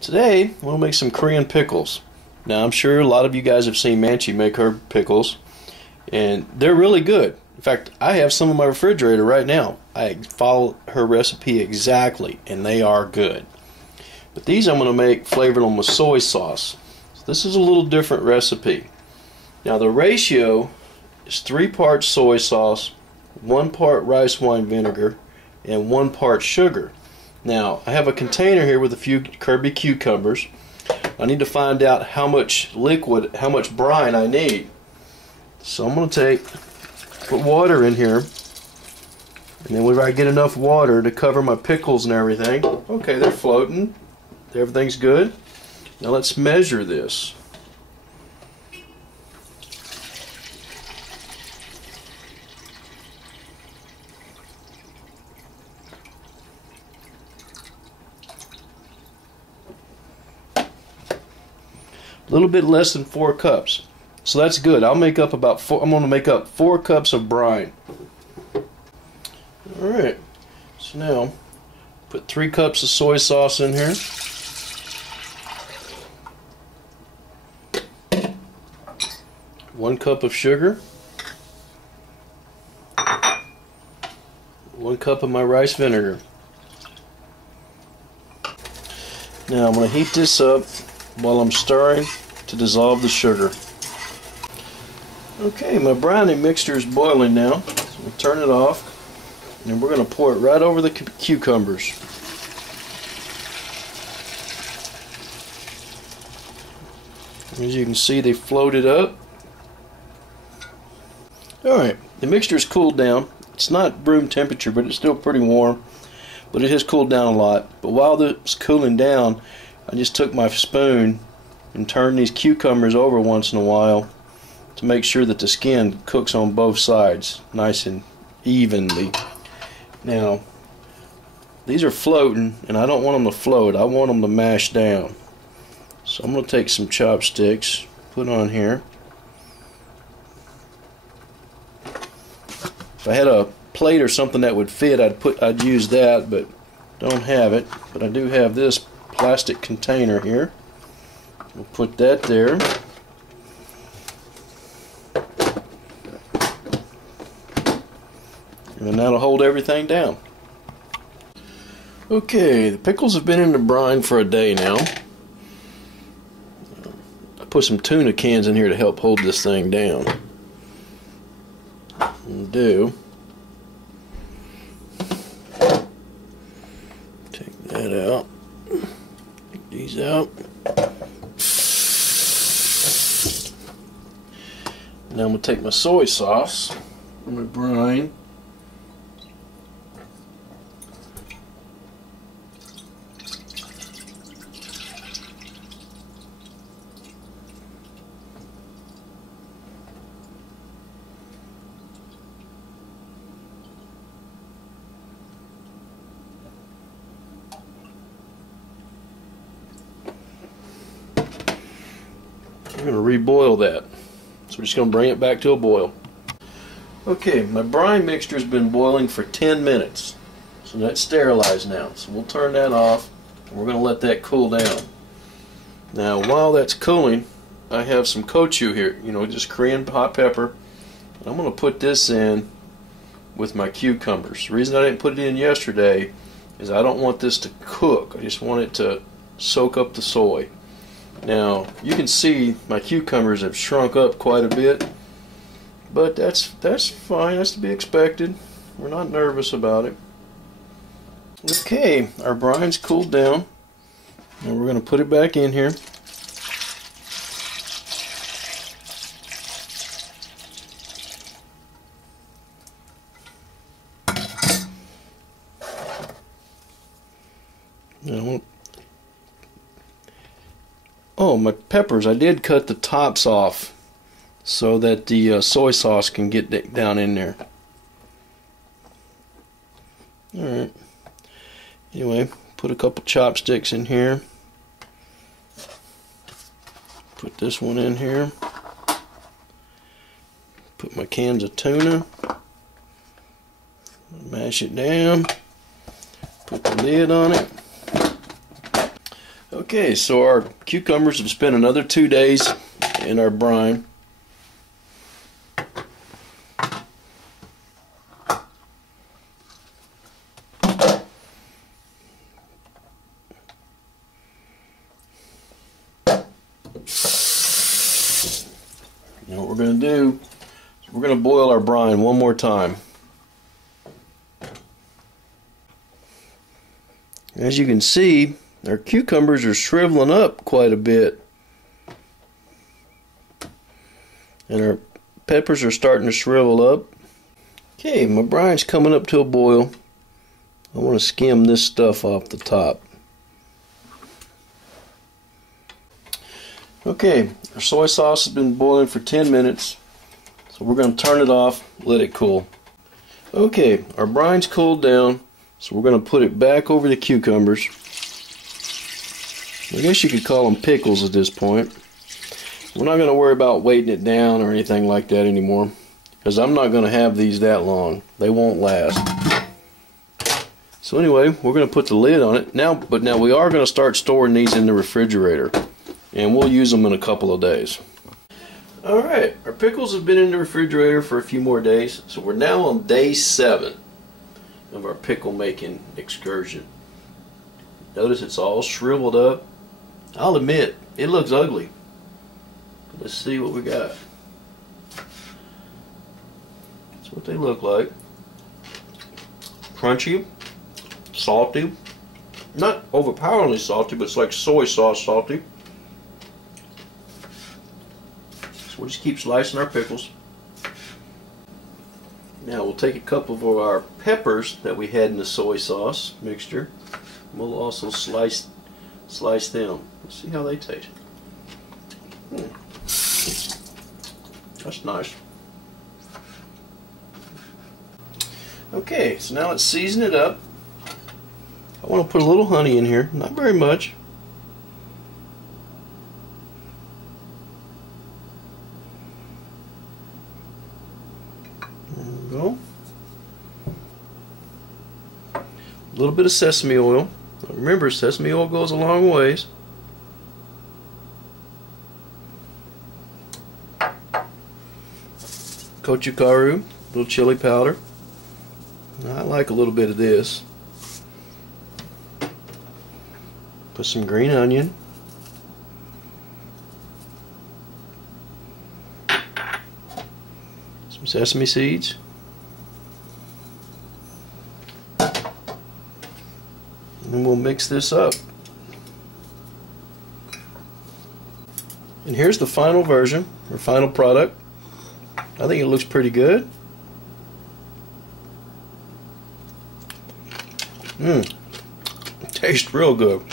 Today, I want to make some Korean pickles. Now, I'm sure a lot of you guys have seen Manchi make her pickles, and they're really good. In fact, I have some in my refrigerator right now. I follow her recipe exactly, and they are good. But these I'm going to make flavored them with soy sauce. So this is a little different recipe. Now, the ratio is 3 parts soy sauce, 1 part rice wine vinegar, and 1 part sugar. Now, I have a container here with a few Kirby cucumbers. I need to find out how much liquid, how much brine I need. So I'm going to put water in here, and then whenever I get enough water to cover my pickles and everything, okay, they're floating, everything's good. Now let's measure this. A little bit less than 4 cups. So that's good. I'll make up about 4. I'm going to make up 4 cups of brine. Alright. So now, put 3 cups of soy sauce in here. One cup of sugar. 1 cup of my rice vinegar. Now I'm going to heat this up while I'm stirring to dissolve the sugar. Okay, my brownie mixture is boiling now. So we'll turn it off, and then we're going to pour it right over the cucumbers. As you can see, they floated up. Alright, the mixture is cooled down. It's not room temperature, but it's still pretty warm. But it has cooled down a lot. But while this cooling down, I just took my spoon and turned these cucumbers over once in a while to make sure that the skin cooks on both sides nice and evenly. Now, these are floating, and I don't want them to float. I want them to mash down. So I'm going to take some chopsticks, put on here. If I had a plate or something that would fit, I'd use that, but don't have it. But I do have this plastic container here. We'll put that there. And that'll hold everything down. Okay, the pickles have been in the brine for a day now. I put some tuna cans in here to help hold this thing down. Take that out. Take these out. Now I'm going to take my soy sauce and my brine. We're going to reboil that. So we're just going to bring it back to a boil. Okay, my brine mixture has been boiling for 10 minutes. So that's sterilized now. So we'll turn that off, and we're going to let that cool down. Now, while that's cooling, I have some gochujang here, just Korean hot pepper. I'm going to put this in with my cucumbers. The reason I didn't put it in yesterday is I don't want this to cook. I just want it to soak up the soy. Now, you can see my cucumbers have shrunk up quite a bit, but that's fine. That's to be expected. We're not nervous about it. Okay, our brine's cooled down, and we're going to put it back in here. Now, oh, my peppers, I did cut the tops off so that the soy sauce can get down in there. Alright. Anyway, put a couple chopsticks in here. Put this one in here. Put my cans of tuna. Mash it down. Put the lid on it. Okay, so our cucumbers have spent another 2 days in our brine. Now what we're going to do is we're going to boil our brine one more time. As you can see, our cucumbers are shriveling up quite a bit. And our peppers are starting to shrivel up. Okay, my brine's coming up to a boil. I want to skim this stuff off the top. Okay, our soy sauce has been boiling for 10 minutes. So we're going to turn it off, let it cool. Okay, our brine's cooled down. So we're going to put it back over the cucumbers. I guess you could call them pickles at this point. We're not going to worry about weighting it down or anything like that anymore, because I'm not going to have these that long. They won't last. So anyway, we're going to put the lid on it. But now we are going to start storing these in the refrigerator, and we'll use them in a couple of days. Alright, our pickles have been in the refrigerator for a few more days, so we're now on day 7 of our pickle making excursion. Notice it's all shriveled up. I'll admit, it looks ugly. But let's see what we got. That's what they look like. Crunchy, salty, not overpoweringly salty, but it's like soy sauce salty. So we'll just keep slicing our pickles. Now we'll take a couple of our peppers that we had in the soy sauce mixture. We'll also slice them. Let's see how they taste. That's nice. Okay, so now let's season it up. I want to put a little honey in here, not very much. There we go. A little bit of sesame oil. Remember, sesame oil goes a long ways. Gochugaru, a little chili powder. I like a little bit of this. Put some green onion. Some sesame seeds. And then we'll mix this up. And here's the final version, or final product. I think it looks pretty good. It tastes real good.